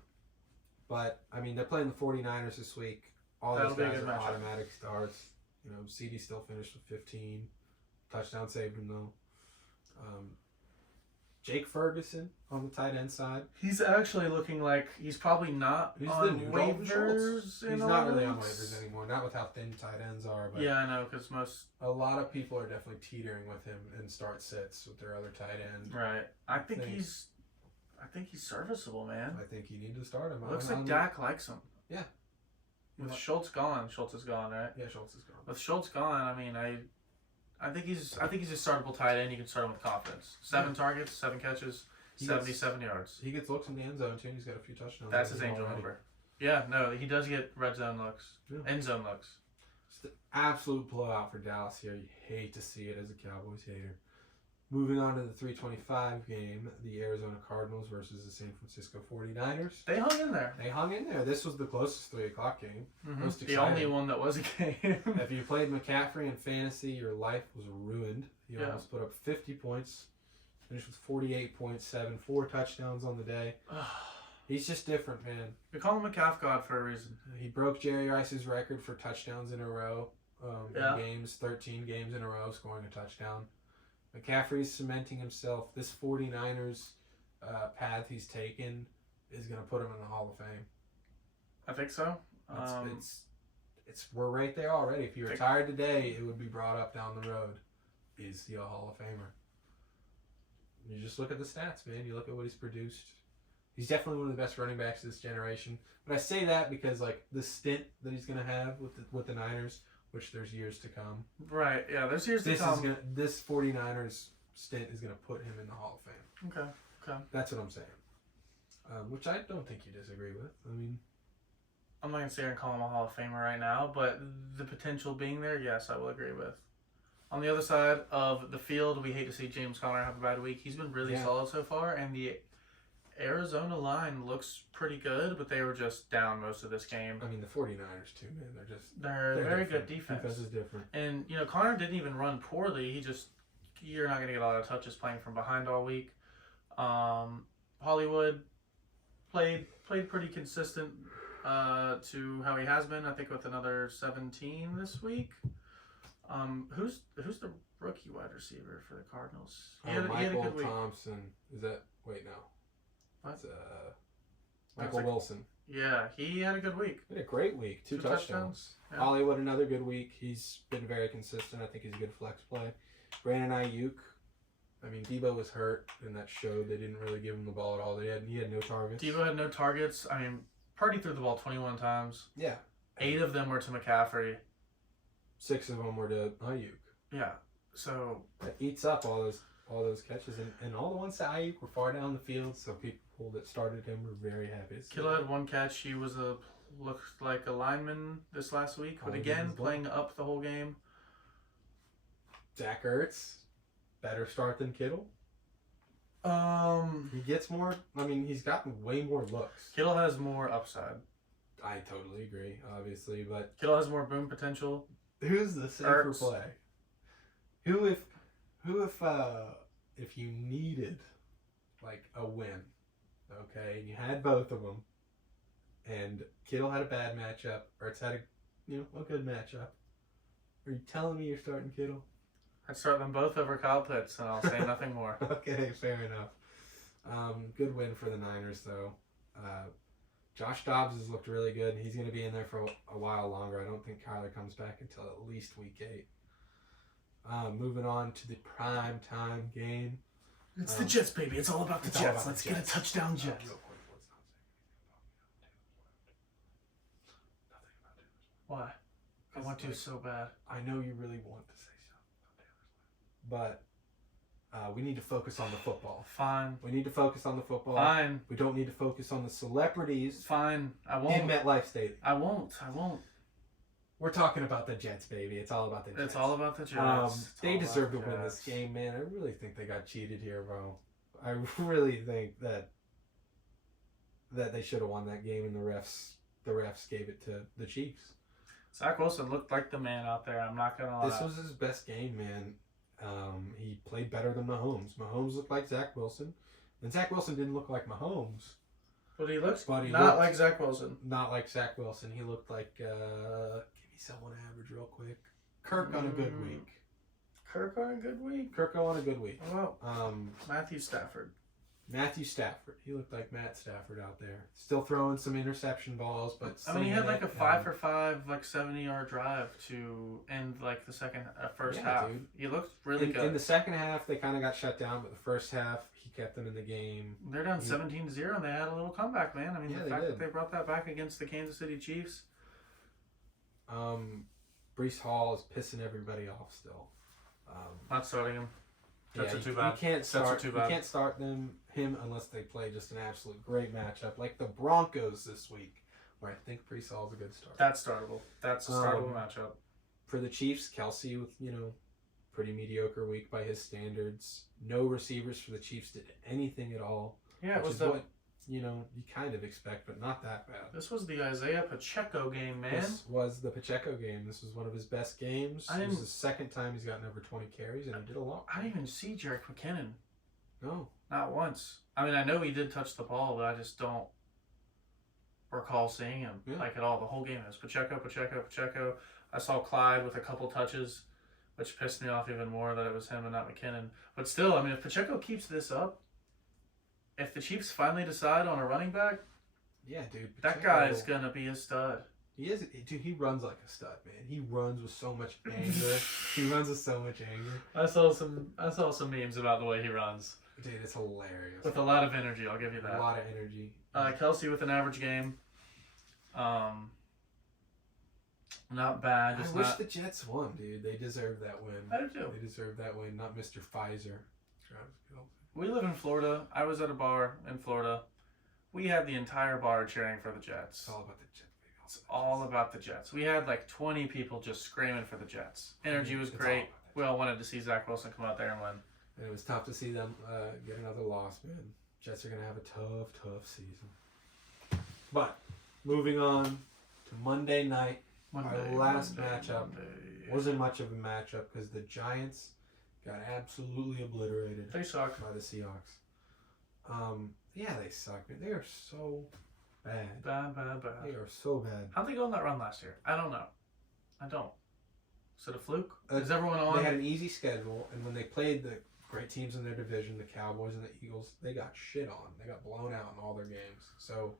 But I mean, they're playing the 49ers this week. All those guys are automatic starts. You know, CD still finished with 15. Touchdown saved him, though. Jake Ferguson on the tight end side. He's actually looking like he's probably not on waivers. He's not really on waivers anymore. Not with how thin tight ends are. But yeah, I know, because a lot of people are definitely teetering with him in start sits with their other tight end. Right. I think he's serviceable, man. I think you need to start him. Looks like Dak likes him. Yeah. With Schultz gone, Schultz is gone, right? Yeah, Schultz is gone. With Schultz gone, I mean, I think he's a startable tight end. You can start him with confidence. 7 targets, 7 catches, 77 yards. He gets looks in the end zone too. He's got a few touchdowns. That's his angel number. Yeah, no, he does get red zone looks, end zone looks. It's the absolute blowout for Dallas here. You hate to see it as a Cowboys hater. Moving on to the 3:25 game, the Arizona Cardinals versus the San Francisco 49ers. They hung in there. This was the closest 3 o'clock game. Mm-hmm. Most exciting. The only one that was a game. If you played McCaffrey in fantasy, your life was ruined. He almost put up 50 points. Finished with 48.7, 4 touchdowns on the day. He's just different, man. We call him a calf god for a reason. He broke Jerry Rice's record for touchdowns in a row. In games, 13 games in a row, scoring a touchdown. McCaffrey's cementing himself. This 49ers path he's taken is going to put him in the Hall of Fame. I think so. We're right there already. If you retired today, it would be brought up down the road. Is he a Hall of Famer? You just look at the stats, man. You look at what he's produced. He's definitely one of the best running backs of this generation. But I say that because like the stint that he's going to have with the Niners, which there's years to come. Right, yeah, there's years to come. This 49ers stint is going to put him in the Hall of Fame. Okay. That's what I'm saying. Which I don't think you disagree with. I mean, I'm not going to say I call him a Hall of Famer right now, but the potential being there, yes, I will agree with. On the other side of the field, we hate to see James Conner have a bad week. He's been really solid so far, and the Arizona line looks pretty good, but they were just down most of this game. I mean, the 49ers too, man. They're very good defense. Defense is different. And, Conner didn't even run poorly. You're not going to get a lot of touches playing from behind all week. Hollywood played pretty consistent to how he has been, I think, with another 17 this week. Who's the rookie wide receiver for the Cardinals? He had a good week. Thompson. Is that... Wait, no. What? It's, Michael Wilson. Yeah, he had a good week. He had a great week. 2 touchdowns. Yeah. Hollywood, another good week. He's been very consistent. I think he's a good flex play. Brandon Ayuk. I mean, Debo was hurt, and that showed. They didn't really give him the ball at all. He had no targets. Debo had no targets. I mean, Purdy threw the ball 21 times. Yeah. 8 of them were to McCaffrey. 6 of them were to Ayuk. Yeah. So that eats up all those catches, and all the ones to Ayuk were far down the field, so people that started him were very happy. Kittle had 1 catch. He was looked like a lineman this last week, but again, playing up the whole game. Zach Ertz, better start than Kittle. He gets more. I mean, he's gotten way more looks. Kittle has more upside. I totally agree, obviously, but Kittle has more boom potential. Who's the safer play? Who if you needed like a win, okay, and you had both of them, and Kittle had a bad matchup, Ertz had a good matchup. Are you telling me you're starting Kittle? I'd start them both over Kyle Pitts, and I'll say nothing more. Okay, fair enough. Good win for the Niners, though. Josh Dobbs has looked really good. He's going to be in there for a while longer. I don't think Kyler comes back until at least week 8. Moving on to the prime time game. It's the Jets, baby. It's all about the Jets. Let's get a touchdown, Jets. Real quick, let's not say anything about Taylor Swift. Nothing about Taylor Swift. Why? I want to so bad. I know you really want to say something about Taylor Swift, but we need to focus on the football. Fine. We need to focus on the football. Fine. We don't need to focus on the celebrities. Fine. I won't. In MetLife Stadium. I won't. We're talking about the Jets, baby. It's all about the Jets. It's all about the Jets. They deserve to win this game, man. I really think they got cheated here, bro. I really think that they should have won that game, and the refs gave it to the Chiefs. Zach Wilson looked like the man out there. I'm not gonna lie. This was his best game, man. He played better than Mahomes. Mahomes looked like Zach Wilson, and Zach Wilson didn't look like Mahomes. But he looks not like Zach Wilson. Not like Zach Wilson. He looked like give me someone average real quick. Kirk on a good week. Kirk on a good week. Kirk on a good week. Well, Matthew Stafford. Matthew Stafford. He looked like Matt Stafford out there. Still throwing some interception balls, but I mean, he had like a 5 for 5, like 70-yard drive to end like the first half. Dude. He looked really good. In the second half, they kind of got shut down, but the first half, he kept them in the game. They're down 17-0, and they had a little comeback, man. I mean, the fact that they brought that back against the Kansas City Chiefs. Breece Hall is pissing everybody off still. Not starting him. Jets are too bad. You can't start him unless they play just an absolute great matchup like the Broncos this week, where I think Breece Hall is a good start. That's startable. That's a startable matchup. For the Chiefs, Kelsey with pretty mediocre week by his standards. No receivers for the Chiefs did anything at all. Yeah, it was what you kind of expect, but not that bad. This was the Isaiah Pacheco game, man. This was the Pacheco game. This was one of his best games. This was the second time he's gotten over 20 carries, and he did a lot. I didn't even see Jerick McKinnon. No. Not once. I mean, I know he did touch the ball, but I just don't recall seeing him like at all. The whole game it was Pacheco. I saw Clyde with a couple touches, which pissed me off even more that it was him and not McKinnon. But still, I mean, if Pacheco keeps this up, if the Chiefs finally decide on a running back, yeah, dude, that guy is gonna be a stud. He is, dude. He runs like a stud, man. He runs with so much anger. I saw some memes about the way he runs. Dude, it's hilarious. With a lot of energy, I'll give you that. A lot of energy. Kelsey with an average game. Not bad. I wish the Jets won, dude. They deserve that win. I do too. They deserve that win, not Mr. Pfizer. We live in Florida. I was at a bar in Florida. We had the entire bar cheering for the Jets. It's all about the Jets, baby. It's all about the Jets. We had like 20 people just screaming for the Jets. Energy was great. We all wanted to see Zach Wilson come out there and win. And it was tough to see them get another loss, man. Jets are going to have a tough season. But moving on to Monday night, our last matchup wasn't much of a matchup because the Giants got absolutely obliterated. They suck by the Seahawks. Yeah, they suck. Man. They are so bad. Bad. They are so bad. How'd they go on that run last year? I don't know. I don't. Is it a fluke? Is everyone on? They had an easy schedule, and when they played the great teams in their division, the Cowboys and the Eagles, they got shit on. They got blown out in all their games. So,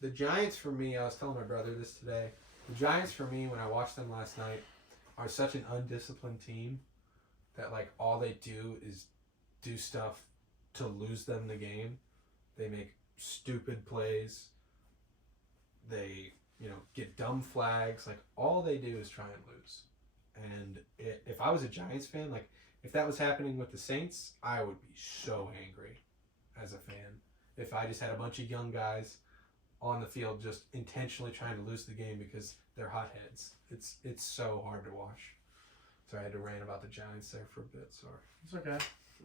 the Giants for me, I was telling my brother this today, the Giants for me, when I watched them last night, are such an undisciplined team that like all they do is do stuff to lose them the game. They make stupid plays. They, get dumb flags. Like all they do is try and lose. And if I was a Giants fan, like if that was happening with the Saints, I would be so angry as a fan. If I just had a bunch of young guys on the field just intentionally trying to lose the game because they're hotheads. It's so hard to watch. So I had to rant about the Giants there for a bit. Sorry. It's okay.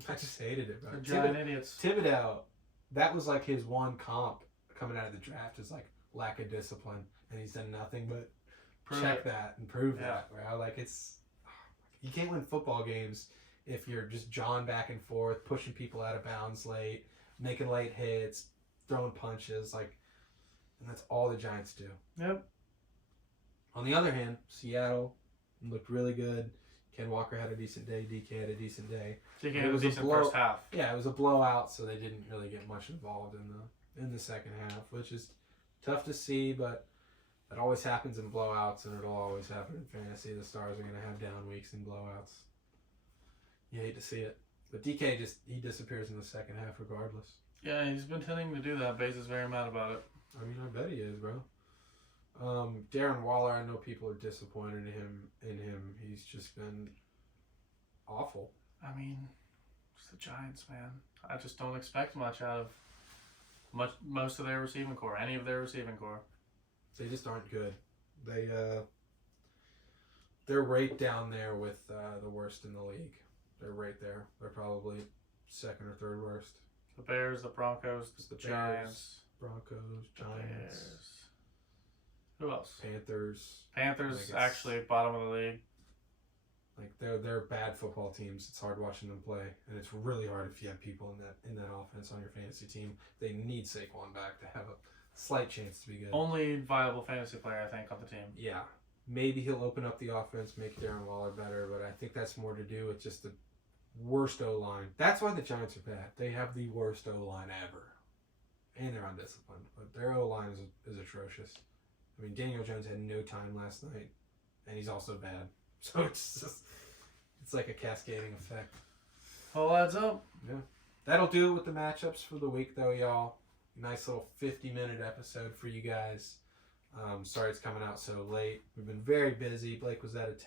I just hated it. They're giant idiots. Thibodeau, that was like his one comp coming out of the draft is like lack of discipline, and he's done nothing but check that and prove that. Right? Like you can't win football games if you're just jawing back and forth, pushing people out of bounds late, making late hits, throwing punches, and that's all the Giants do. Yep. On the other hand, Seattle looked really good. Ken Walker had a decent day. DK had a decent day. DK had a decent first half. Yeah, it was a blowout, so they didn't really get much involved in the second half, which is tough to see, but that always happens in blowouts, and it'll always happen in fantasy. The Stars are going to have down weeks in blowouts. You hate to see it. But DK he disappears in the second half regardless. Yeah, he's been tending to do that. Baze is very mad about it. I mean, I bet he is, bro. Darren Waller, I know people are disappointed in him. He's just been awful. I mean, it's the Giants, man. I just don't expect much out of most of their receiving core, any of their receiving core. They just aren't good. They're right down there with the worst in the league. They're right there. They're probably second or third worst. The Bears, the Broncos, the Giants. Broncos, Giants. Bears. Who else? Panthers. Actually bottom of the league. Like they're bad football teams. It's hard watching them play, and it's really hard if you have people in that offense on your fantasy team. They need Saquon back to have a slight chance to be good. Only viable fantasy player, I think, on the team. Yeah, maybe he'll open up the offense, make Darren Waller better, but I think that's more to do with just the worst O-line. That's why the Giants are bad. They have the worst O-line ever, and they're undisciplined. But their O-line is atrocious. I mean, Daniel Jones had no time last night, and he's also bad. So it's like a cascading effect. All adds up. Yeah. That'll do it with the matchups for the week, though, y'all. Nice little 50-minute episode for you guys. Sorry it's coming out so late. We've been very busy. Blake was out of town.